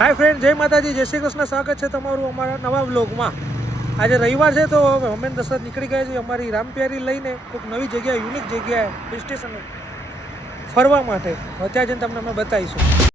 હાય ફ્રેન્ડ, જય માતાજી, જય શ્રી કૃષ્ણ. સ્વાગત છે તમારું અમારા નવા વ્લોગમાં. આજે રવિવાર છે તો અમે દશરથ નીકળી ગયા છીએ અમારી રામપ્યારી લઈને કોઈક નવી જગ્યાએ, યુનિક જગ્યાએ, હિલ સ્ટેશન ફરવા માટે. અત્યારે જઈને તમને અમે બતાવીશું.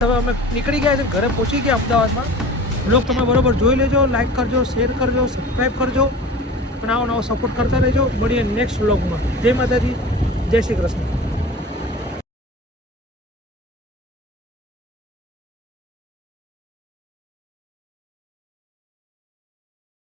હવે અમે નીકળી ગયા છે, ઘરે પહોંચી ગયા અમદાવાદમાં. બ્લોગ તમે બરોબર જોઈ લેજો, લાઈક કરજો, શેર કરજો, સબસ્ક્રાઈબ કરજો, પણ આવો નવો સપોર્ટ કરતા રહેજો. મળીએ નેક્સ્ટ બ્લોગમાં. જય માતાજી, જય શ્રી કૃષ્ણ.